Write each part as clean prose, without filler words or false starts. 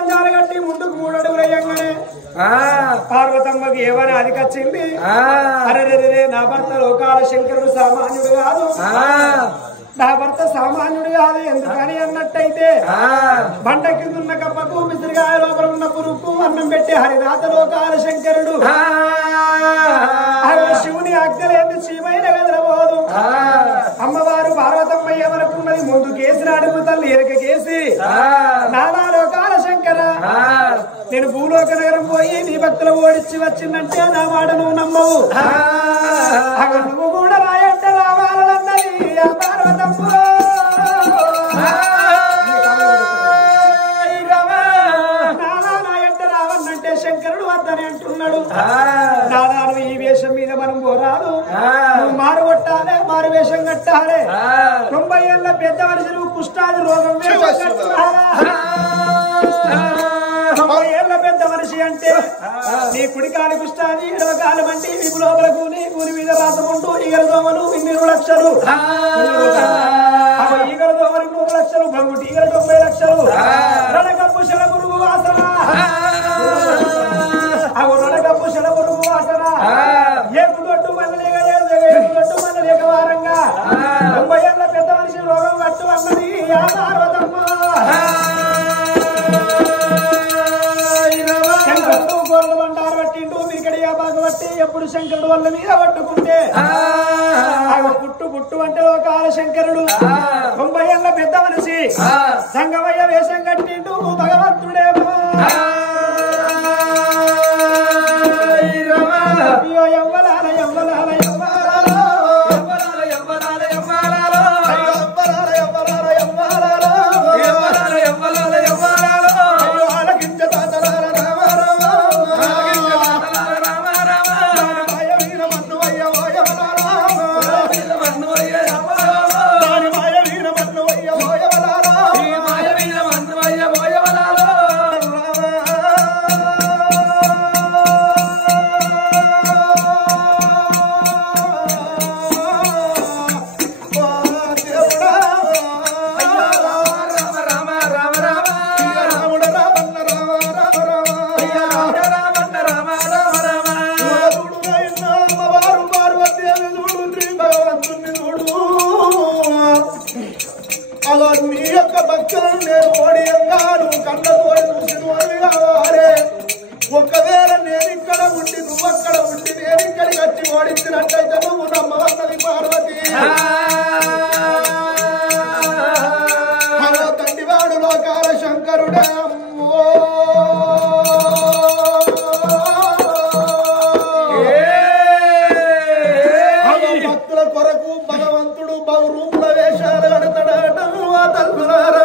పంజాలు కట్టి ముందుకు 3 అడుగులు వేయంగానే పార్వతమ్మకి ఏమని అదికొచ్చింది. అరే నా భర్త లోకాల శంకరుడు సామాన్యుడు కాదు, నా భర్త సామాన్యుడు కాదు. ఎందుకని అన్నట్టయితే బండ కిందున్న కప్పకు మిసిరిగాయ లోపల ఉన్న పురుకు అన్నం పెట్టి హరినాథ లోకాల శంకరుడు శివుని ఆజ్ఞలేంది చీమైన గదరబోదు. అమ్మవారు పార్వతమ్మ ఏమనుకున్నది, ముందు కేసి అడుగు తల్లి ఎరక కేసి నానా లోకాల శంకర నేను భూలోక నగరం పోయి నీ భక్తులు ఓడించి వచ్చిందంటే నా మాట నువ్వు నమ్మవు, నువ్వు కూడా రాయంటే రావాలన్నది ఆ పార్వతమ్మ. రావన్నంటే శంకరుడు వద్దని అంటున్నాడు. దాదాపు ఈ వేషం మీద మనం పోరాదు, మారు కొట్టాలే, మారు వేషం కట్టాలే. 90 ఏళ్ళ పెద్ద మనుషులు కుష్ఠాది రోగం 90 ఏళ్ళ పెద్ద మనిషి అంటే నీ కుడికాలి కుష్ఠాది, ఎడవకాలం అంటే నీకు లోపల కూని మీద రాసుకుంటూ ఈగల దోమలు 2 లక్షలు, ఈగల దోమలు 3 లక్షలు, బంగుటి ఈగల 90 లక్షలు, రణకప్పు శల పురుగు వాసన, రణకప్పు శల పురుగు వాసన, ఏకుదొట్టు మల్లలేక వారంగా 90 ఏళ్ళ పెద్ద మనిషి రోగం కట్టు అన్నది ఆ పార్వతమ్మ. శంకరుడు గోర్లు బండారు పట్టిండు, మిరికడియా బాగా పట్టి ఎప్పుడు శంకరుడు వల్ల మీద పట్టుకుంటే పుట్టు అంటే లోకాల శంకరుడు 90 ఏళ్ళ పెద్ద మనిషి సంగమయ్య వేషం కట్టిండు భగవంతుడేమో. ఒకవేళ నేను ఇక్కడ ఉండి నువ్వు అక్కడ ఉండి నేను ఇక్కడికి వచ్చి ఓడించినట్టయితే నువ్వు నమ్మవన్నది పార్వతి. హలో తండ్రివాడు లోకాల శంకరుడే అమ్మో. భక్తుల కొరకు భగవంతుడు బహురూపుల వేషాలు కడతాడట ఆ తల్లులారా.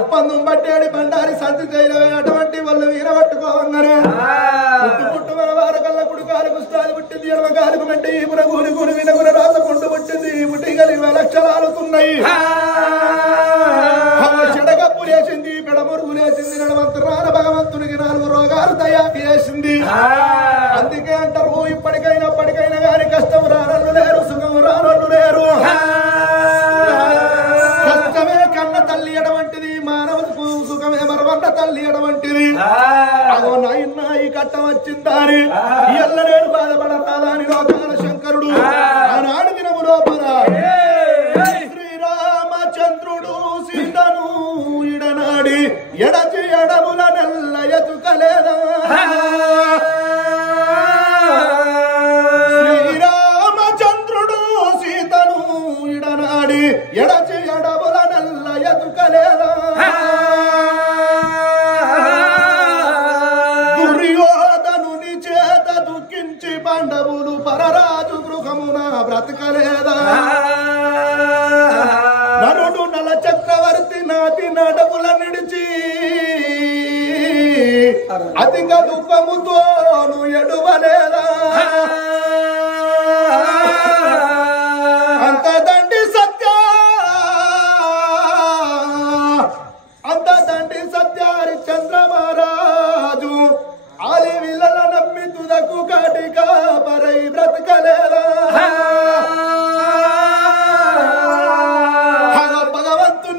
ఒప్పందం పట్టేడి బండారి సంతి చేయలే అటువంటి వాళ్ళు వీరబట్టుకోవంగానే పుట్టు మన వారకల్ల కుడికాలు కుస్తాది పుట్టింది, ఎడమ కాలుకు మెంటి ఈపున కూని వినగున రాసకుంటూ పుట్టింది. పుట్టిగలు 20 లక్షలు ఆలుతున్నాయి. చెడగప్పు లేచింది, పెడమురుగు లేచింది, నడవంతురాన భగవంతునికి 4 రోగాలు తయారు చేసింది. అందుకే అంటారు ఇప్పటికైనా గాని కష్టం రానళ్ళు లేరు, సుఖం రానళ్ళు లేరు. కష్టమే కన్న తల్లి ఎడవంటిది, మానవ సుఖమే మరవన్న తల్లి ఎడవంటిది. అగో నాయన ఈ కట్టం వచ్చిందాని ఎల్లనేడు బాధపడతాదని లోకాల శంకరుడు ఆనాడు దినము లోపల శ్రీరామచంద్రుడు సీతను ఇడనాడి ఎడచి ఎడముల నెల్ల ఎతుకలేదా. శ్రీరామచంద్రుడు సీతను ఇడనాడి ఎడచి ఎడముల నెల్ల ఎతుకలేదా. దుర్యోధనుని చేత దుఃఖించి పాండవులు పరరాజు గృహమున బ్రతకలేదా. నరుడు నల చక్రవర్తి నాటి నడవుల నిడిచి అధిక దుఃఖముతోను ఎడువలేదా. అంత దండి సత్యారి చంద్రమహారాజు ఆలి విల్లల నమ్మి తుదకు కాటికా పరై బ్రతకలేదా. భగవంతుడు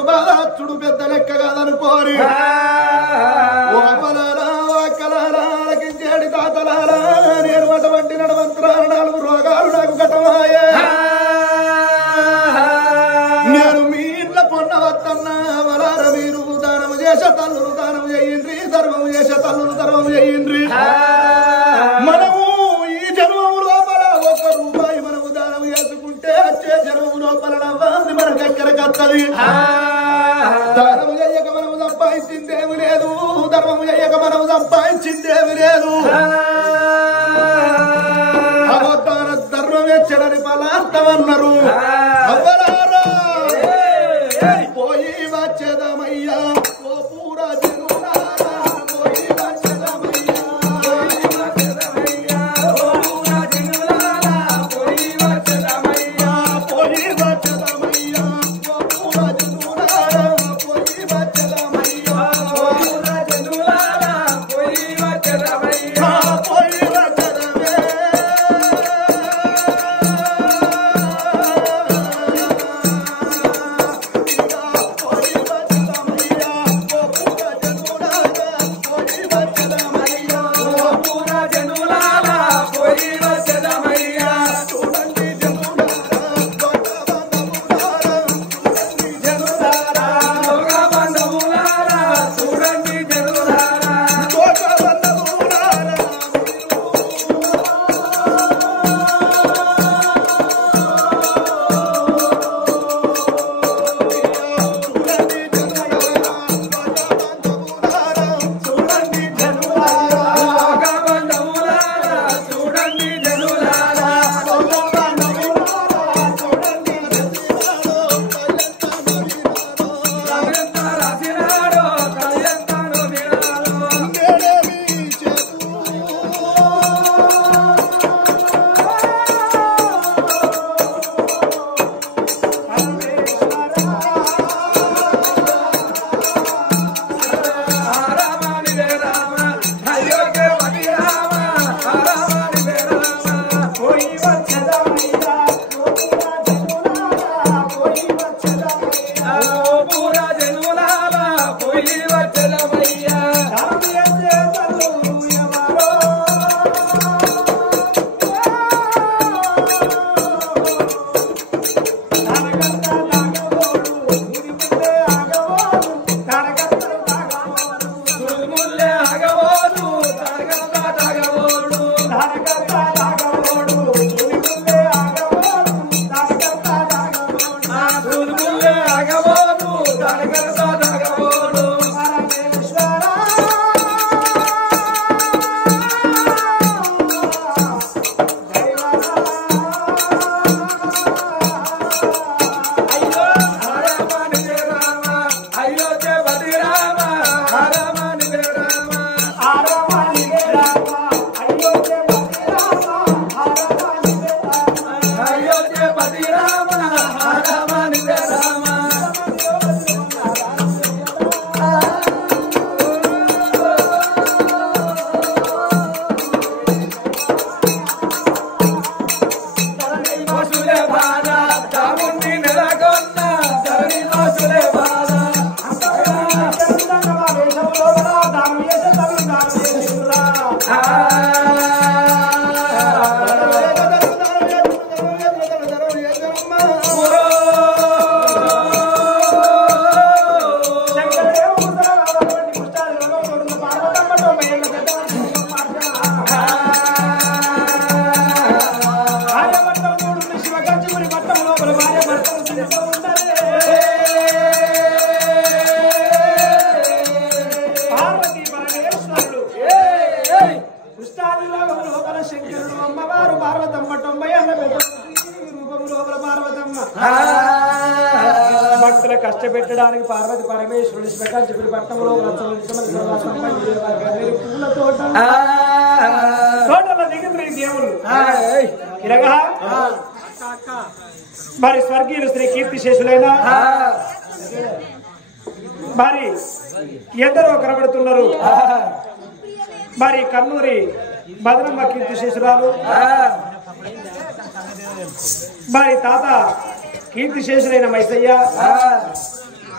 కొడుకు బాధుడు పెద్ద లెక్క కాదనుకోరి అక్కలాలకించేడి తాతలాల నేను అటువంటి నడవంతురాలు 4 రోగాలు నాకు గతమాయే నేను మీ ఇంట్లో పొన్నవత్తన్నా వలార మీరు దానము చేసే తల్లులు దానము చేయండి ధర్మము చేసే తల్లులు ధర్మము చేయండి మనము ఈ జన్మము లోపల 1 రూపాయి మనము దానము చేసుకుంటే వచ్చే జన్మము లోపల నవ్వాలి మనకు ఎక్కడికి వస్తుంది దానము చేయక మనము సంపాదించిందేమి లేదు ధర్మము చేయక మనము సంపాదించిందేమి లేదు అవతార ధర్మమే చెడని పదార్థమన్నారు అవ్వలారా పోయి వచ్చేదమయ్యా ఓ పూరా జనులారా పోయి వచ్చేదమయ్యా పోయి వచ్చేదమయ్యా ఓ పూరా జనులారా పోయి వచ్చేదమయ్యా పోయి వచ్చేదమయ్యా ఓ పూరా జనులారా పోయి వచ్చేదమయ్యా ఓ పూరా జనులారా పోయి వచ్చేదమయ్యా పోయి వచ్చేదమే భక్తుల కష్టపెట్టడానికి పార్వతి పరమేశ్వరుడు శ్రీకాంచపురి పట్టణంలో పూల తోటలో దిగుతుంది దేవుడు ఇలాగా మరి స్వర్గీయులు శ్రీ కీర్తిశేషులైన మరి ఎందరో కనబడుతున్నారు. మరి కన్నూరి బదనమ్మ కీర్తిశేషురాలు, మరి తాత కీర్తిశేషులైన మైసయ్య,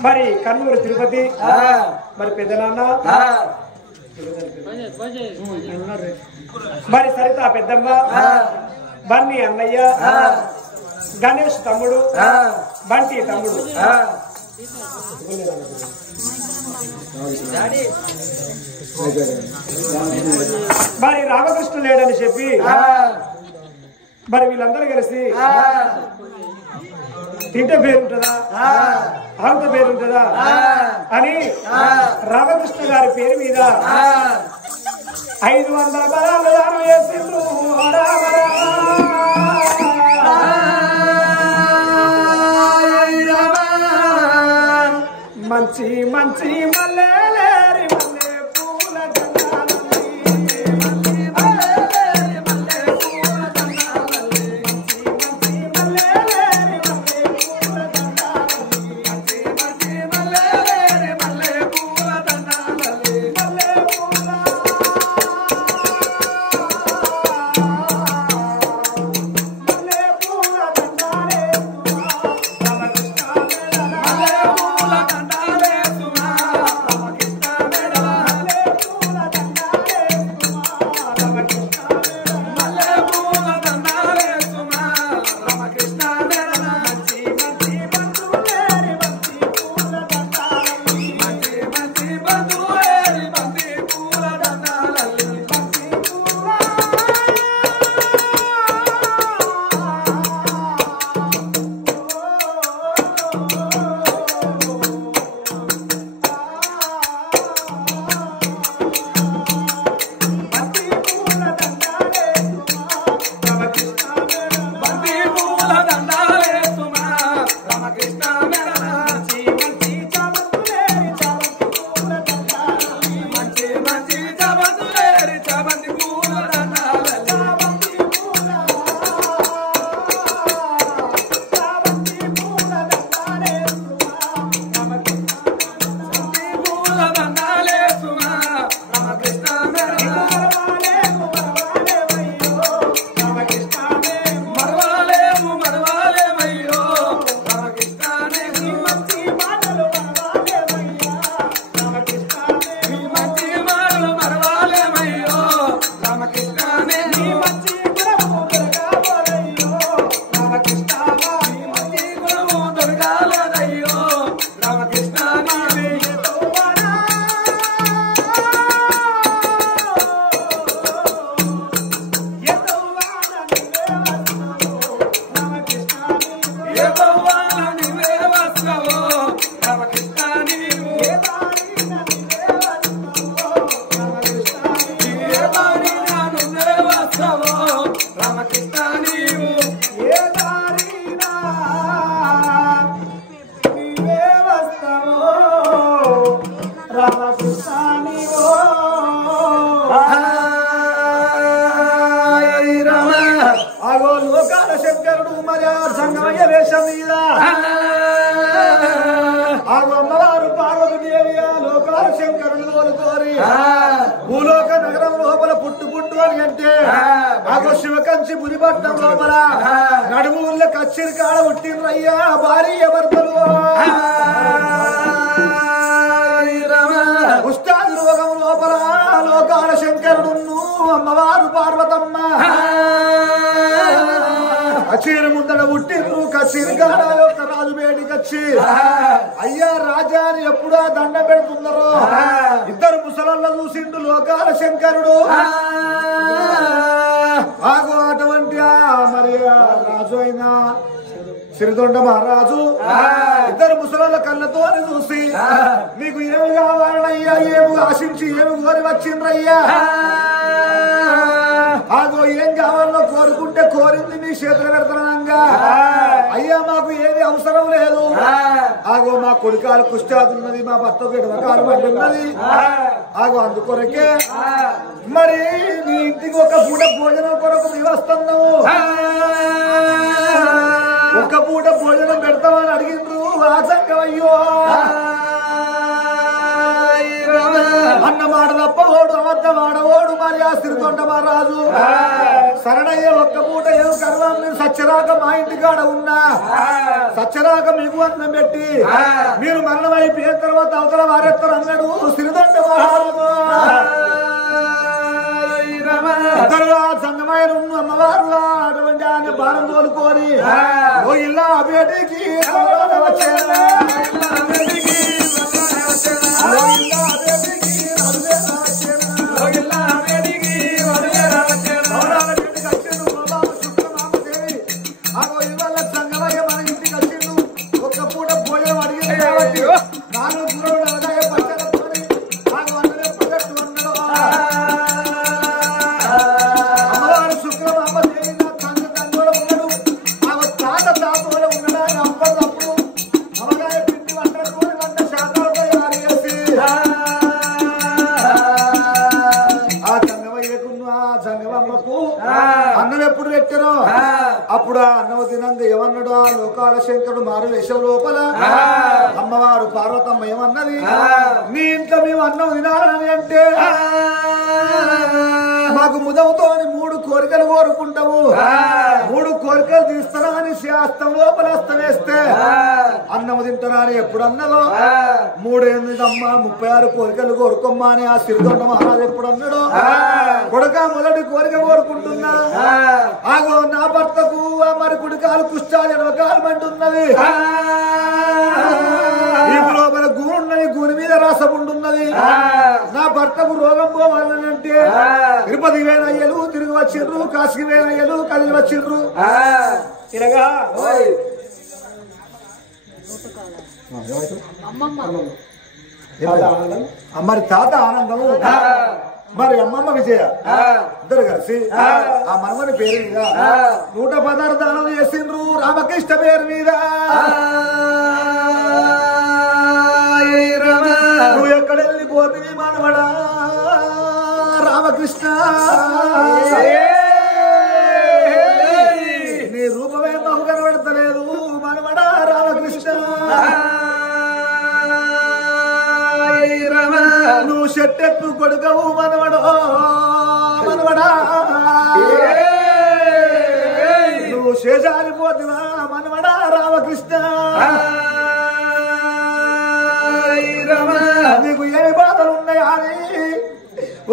మరి కన్నూరు తిరుపతి మరి పెద్దనాన్న మరి సరిత పెద్దమ్మ బన్నీ అన్నయ్య గణేష్ తమ్ముడు బంటి తమ్ముడు మరి రామకృష్ణ లేడని చెప్పి మరి వీళ్ళందరూ కలిసి తింటే పేరుంటుందా ఆవిడ పేరుంటుందా అని రామకృష్ణ గారి పేరు మీద 500 బలాలు దానం చేసిండ్రు. మంచి మంచి మల్లెలేరి మల్లె పూల భూలోక నగరం లోపల పుట్టు పుట్టు అని అంటే ఆగో శివకంచి పురిపట్నం లోపల నడుమూళ్ళ కచ్చిరి కాడ పుట్టినయ్యా భార్య భర్తలు ఉస్తాదు రోగం లోపల లోకాల శంకరుడును అమ్మవారు పార్వతమ్మ కచేరి ముందడ పుట్టిండ్రు కచేరి కాడ యొక్క రాజు వేడికచ్చి అయ్యా రాజా అని ఎప్పుడో దండ పెడుతున్నారో ఇద్దరు ముసలల్ల చూసిండు లోకాల శంకరుడు ఆగో అటువంటి మరి రాజు అయినా సిరిదొండ మహారాజు ఇద్దరు ముసలోళ్ళ కళ్ళతో చూసి మీకు ఏమి కావాలయ్యా ఏమి ఆశించి ఏమి కోరి వచ్చిండ్రయ్యా ఆగో ఏం కావాలో కోరుకుంటే కోరింది మీ చేతులు పెడతానంగా అయ్యా మాకు ఏది అవసరం లేదు ఆగో మా కొడుకాలు కుష్టాదున్నది మా భర్తకు ఎడమకాలు పడుతున్నది ఆగో అందుకొరకే మరి నీ ఇంటికి ఒక పూట భోజనం కొరకు మీ వస్తున్నావు ఒక పూట భోజనం పెడతామని అడిగిండ్రు వాచంగా అయ్యో అన్న మాట తప్ప ఓడు అబద్ధం ఆడవోడు మరి ఆ సిరితొండ మహారాజు శరణయ్య ఒక్క పూట ఏం కర్వం సత్యరాక మా ఇంటికాడ ఉన్నా సత్యరాక మీకు అన్నం పెట్టి మీరు మరణం అయిపోయిన తర్వాత అవతల వారెత్తరు అన్నాడు సిరితొండ మహారాజు సంగమైన అమ్మవారు అటువంటి ఆయన భారం తోలుకొని ఓ ఇల్లా బేటికి సంగమయ్య మన ఇంటికి వచ్చిండు ఒక్క పూట భోజనం అడిగింది కాబట్టి నాలుగు గురువులు అలాగే పచ్చని నాకు అందరూ ఎప్పుడు అన్నాడు అమ్మవారు శుక్రమామ దేవి నా తండ్రి తండ్రి ఉన్నాడు ఆమె తాత తాతలో ఉన్నాడు ఆయన అప్పటికప్పుడు అమ్మగాయ పిండి వంటలు వంట శాతాలతో తయారు చేసి ఆ సంగమయ్యకున్న ఆ సంగమమ్మకు అన్నం ఎప్పుడు పెట్టారో అప్పుడు ఆ అన్నం తినంగా ఏమన్నాడు ఆ లోకాల శంకరుడు మారు వేషం లోపల అమ్మవారు పార్వతమ్మ ఏమన్నది నీ ఇంట్లో మేము అన్నం తినాలని అంటే మాకు ముదవుతో 3 కోరికలు కోరుకుంటాము 3 కోరికలు తీస్తారా అని శాస్త్రం లోపల వేస్తే అన్నము తింటారా అని ఎప్పుడు అన్నదో 3 36 కోరికలు కోరుకోమ్మా అని ఆ సిరిదొండ మహారాజు ఎప్పుడు అన్నాడో కొడుక మొదటి కోరిక కోరుకుంటున్నా ఆగో నా భర్తకు మరి కుడికాలు కుష్టాలు ఎడవకాలు అంటున్నది ఈ లోపల గూనున్నది గూని మీద రాసముండున్నది నా భర్తకు రోగం పోవాలని అంటే తిరుపతి వేలయ్యలు తిరిగి వచ్చిర్రు కాశీ వేలయ్యలు కదిలి వచ్చిర్రు తిరగా మరి తాత ఆనందము మరి అమ్మమ్మ విజయ ఇద్దరు కలిసి ఆ మనమని పేరు మీద 116 దానాలు చేసిండ్రు రామకృష్ణ పేరు మీద నువ్వు ఎక్కడ వెళ్ళిపోతుంది మనవడా రామకృష్ణ నీ రూపమే మాకు కనబడతలేదు మనవడా రామకృష్ణ నువ్వు చెట్టెత్తు కొడుకవు మనవడో మనవడా నువ్వు శేషాలిపోతున్నా మనవడా రామకృష్ణ నీకు ఏమి బాధలు ఉన్నాయా అని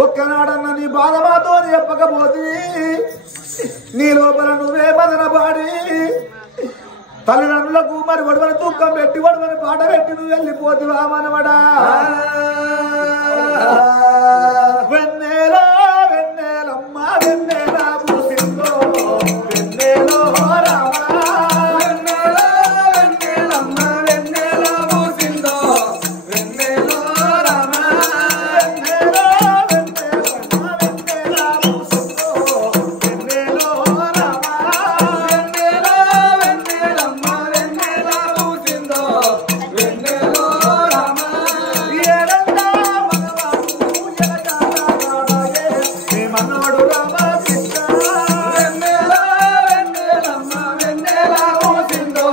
ఒక్కనాడన్న నీ బాధ మాతో చెప్పకపోతే నీ లోపల నువ్వే మదన పాడి తల్లిదండ్రులకు మరి వడవని దుఃఖం పెట్టి వడవని పాట పెట్టి నువ్వు వెళ్ళిపోతువా మనవడా వెన్నెలా వెన్నెలమ్మ వెన్నెలా పూసిందో వెన్నెలో రామా వెన్నెలా వెన్నెలమ్మ వెన్నెలా పూసిందో వెన్నెలో రామా వెన్నెలా వెన్నెలమ్మ వెన్నెలా పూసిందో వెన్నెలో రామా వెన్నెలా వెన్నెలమ్మ వెన్నెలా పూసిందో వెన్నెలో రామా ఏడంతా మనవాడు రామకృష్ణ వెన్నెలా వెన్నెలమ్మ వెన్నెలా పూసిందో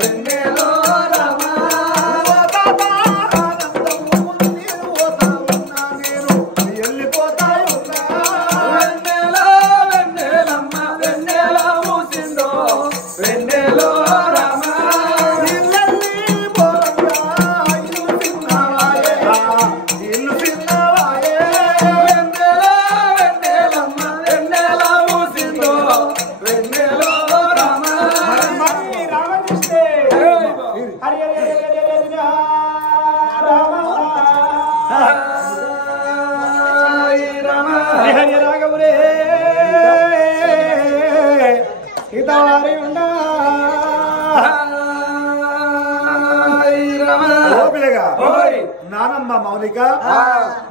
వెన్నెలో రామా వెళ్ళిపోతా ఉన్నా వెన్నెలా వెన్నెలమ్మ వెన్నెలా పూసిందో వెన్నెలో రామా ఇల్లు తిన్నావాయే వెన్నెలా వెన్నెలమ్మ వెన్నెలా పూసిందో వెన్నెలో రామా రామకృష్ణ హరి హరి హరి హరి రామ హరి రాఘవులే ఇతవారి ఉన్నా నానమ్మ మౌనిక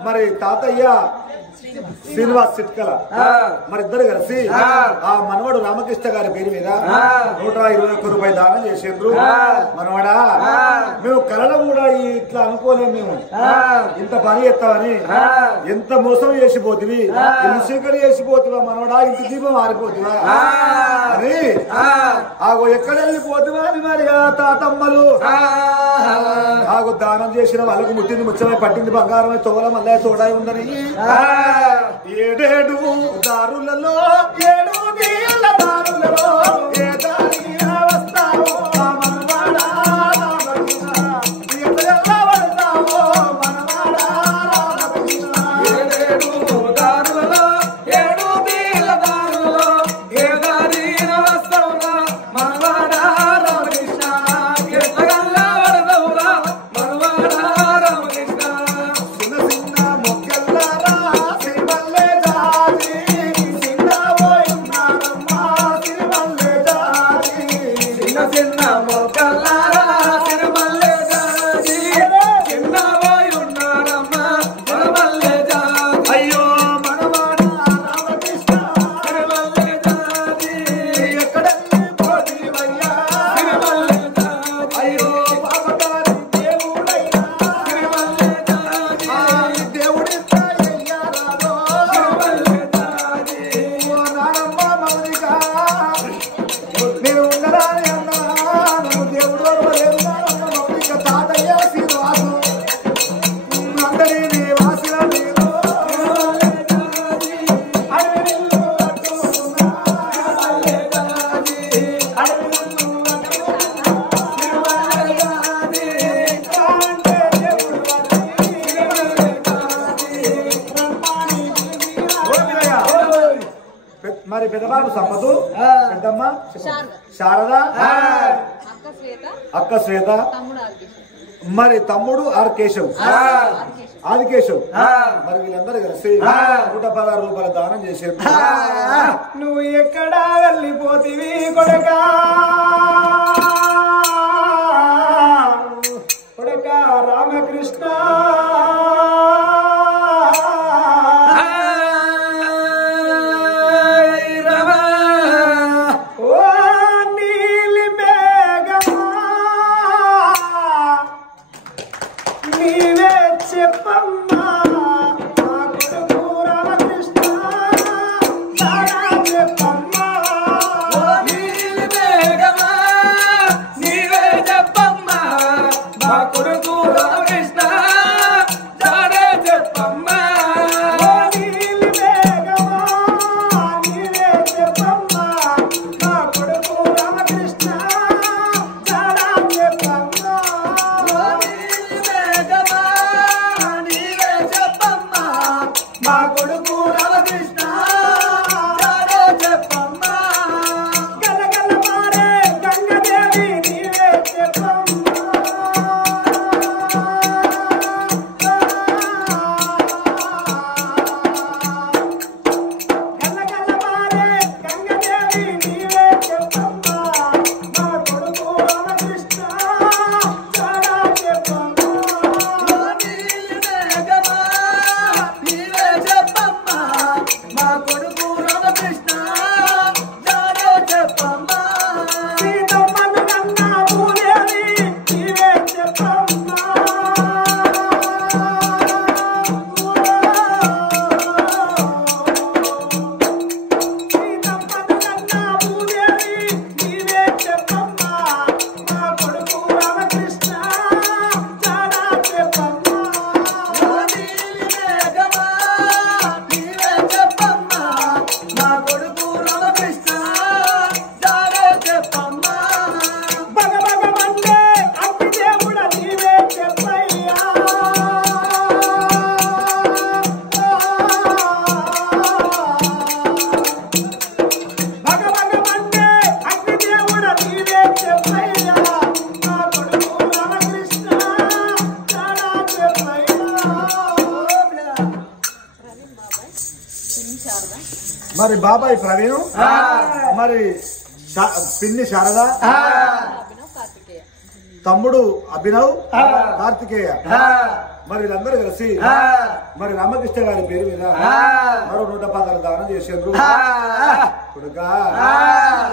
మరి తాతయ్య శ్రీనివాస్ చిట్కల మరి ఇద్దరు కలిసి ఆ మనవడు రామకృష్ణ గారి పేరు మీద 121 రూపాయలు దానం చేసిండ్రు మనవడా మేము కళలో కూడా ఇట్లా అనుకోలేము మేము ఇంత పని చేస్తామని ఎంత మోసం చేసిపోతుంది ఎన్ని చీకటి చేసిపోతువా మనవడా ఇంత దీపం ఆరిపోతువా అని ఆగో ఎక్కడ వెళ్ళిపోతువా అని మరి ఆ తాతమ్మలు ఆగో దానం చేసిన వాళ్ళకు ముట్టింది ముచ్చ పచ్చమై పట్టింది బంగారమై తోల మల్లె తోడై ఉందని ఏడేడు దారులలో ఏడు నీళ్ళ దారులలో ఏ దారిన వస్తావో మనవాడా ఎక్కడెల్లా పడతావో మనవాడా ఏడేడు దారులలో ఏడు నీళ్ళ దారులలో ఏ దారిన వస్తావో మనవాడా రామకృష్ణ ఎక్కడెల్లా పడతావురా మనవాడా రామకృష్ణ చిన్న చిన్న మొక్కల్లారా సిరిమల్లె జాజి చిన్న పోయినారమ్మా సిరిమల్లె జాజి చిన్న చిన్న మొక్కల్లారా సిరిమల్లె జాజి చిన్న పోయినారమ్మా సిరిమల్లె జాజి అయ్యో మనవాడా రామకృష్ణ సిరిమల్లె జాజి ఎక్కడెల్లి పోతివయ్యా సిరిమల్లె జాజి అయ్యో పాపగారి దేవుడయ్యా సిరిమల్లె జాజి దేవుడిస్తా అయ్యారాలో సిరిమల్లె జాజి ఓ నాయమ్మ మౌనిక నేను ఉండరాని అన్నా నన్ను దేవుడు వరవలేదు నాయమ్మ మౌనిక తాతయ్య శ్రీనివాసు అందరినీ వాసిన నేను అడవిలో అట్టుకున్నా సిరిమల్లె జాజి అడవిలో సిరిమల్లె జాజి కాంటే దేవుడు సిరిమల్లె జాజి మరి పెద్దబాబు సంపదు పెద్దమ్మ శారద అక్క శ్వేత మరి తమ్ముడు ఆర్ కేశవ్ ఆదికేశవ్ మరి వీళ్ళందరూ కలిసి 116 రూపాయల దానం చేశారు నువ్వు ఎక్కడా వెళ్ళిపోతివి కొడకా కొడకా రామకృష్ణ ఓ నీలి మేఘమా నీవే చెప్పమ్మా మా కొడుకు రామకృష్ణ చాలా చెప్పమ్మా నీలి మేఘమా నీవే చెప్పమ్మా మా కొడుకు రామకృష్ణ జాడే చెప్పమ్మా ఓ నీలి మేఘమా నీవే చెప్పమ్మా మా కొడుకు రామకృష్ణ చాలా చెప్పమ్మా నీలి మేఘమా నీవే చెప్పమ్మా మా కొడుకు రామకృష్ణ జాడే చెప్పమ్మా గలగల మారే గంగదేవి నీవే చెప్పమ్మా గలగల మారే గంగదేవి నీవే చెప్పమ్మా మా కొడుకు రామకృష్ణ చాలా చెప్పమ్మా నీలి మేఘమా నీవే చెప్పమ్మా మా కొడుకు రామకృష్ణ జాడే చెప్పమ్మా సీతమ్మను కన్నా భూదేవి నీవే చెప్పమ్మా సీతమ్మను కన్నా భూదేవి నీవే చెప్పమ్మా మా కొడుకు రామకృష్ణ చాలా చెప్పమ్మా నీలి మేఘమా నీవే చెప్పమ్మా మా కొడుకు రామకృష్ణ జాడే చెప్పమ్మా భగభగమంటే అగ్ని దేవుడ నీవే చెప్పయ్యా భగభగమంటే అగ్ని దేవుడ నీవే చెప్పయ్యా నా కొడుకు రామకృష్ణ చాలా చెప్పయ్యా మరి బాబాయ్ ప్రవీణ్ మరి పిన్ని శారద తమ్ముడు అభినవ్ కార్తికేయ మరి వీళ్ళందరూ కలిసి మరి రామకృష్ణ గారి పేరు మీద మరో 116 దానం చేసారు కొడుకా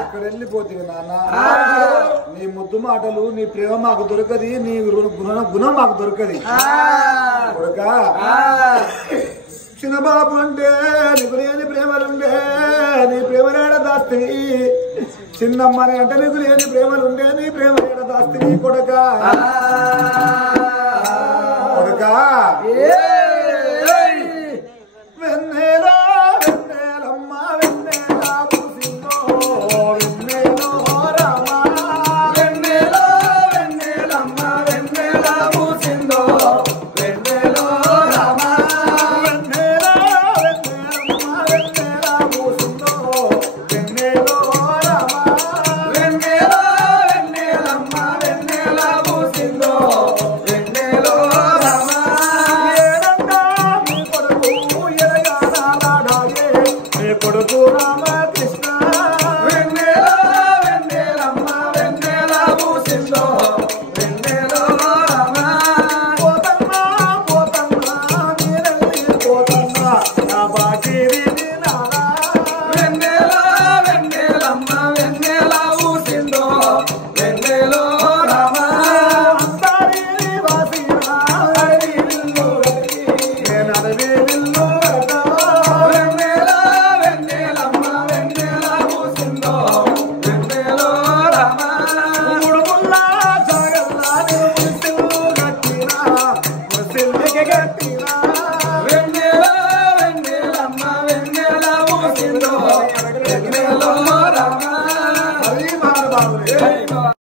ఇక్కడ వెళ్ళిపోతుంది నాన్న నీ ముద్దు మాటలు నీ ప్రేమ మాకు దొరకది నీ గుణం మాకు దొరకది కొడుకా చిన్నబాబు అంటే నీకు లేని ప్రేమలుండే నీ ప్రేమనేడ దాస్తివి చిన్నమ్మని అంటే నీకు లేని ప్రేమలుండే నీ ప్రేమనేడ దాస్తివి కొడుకా కొడుకా ఆ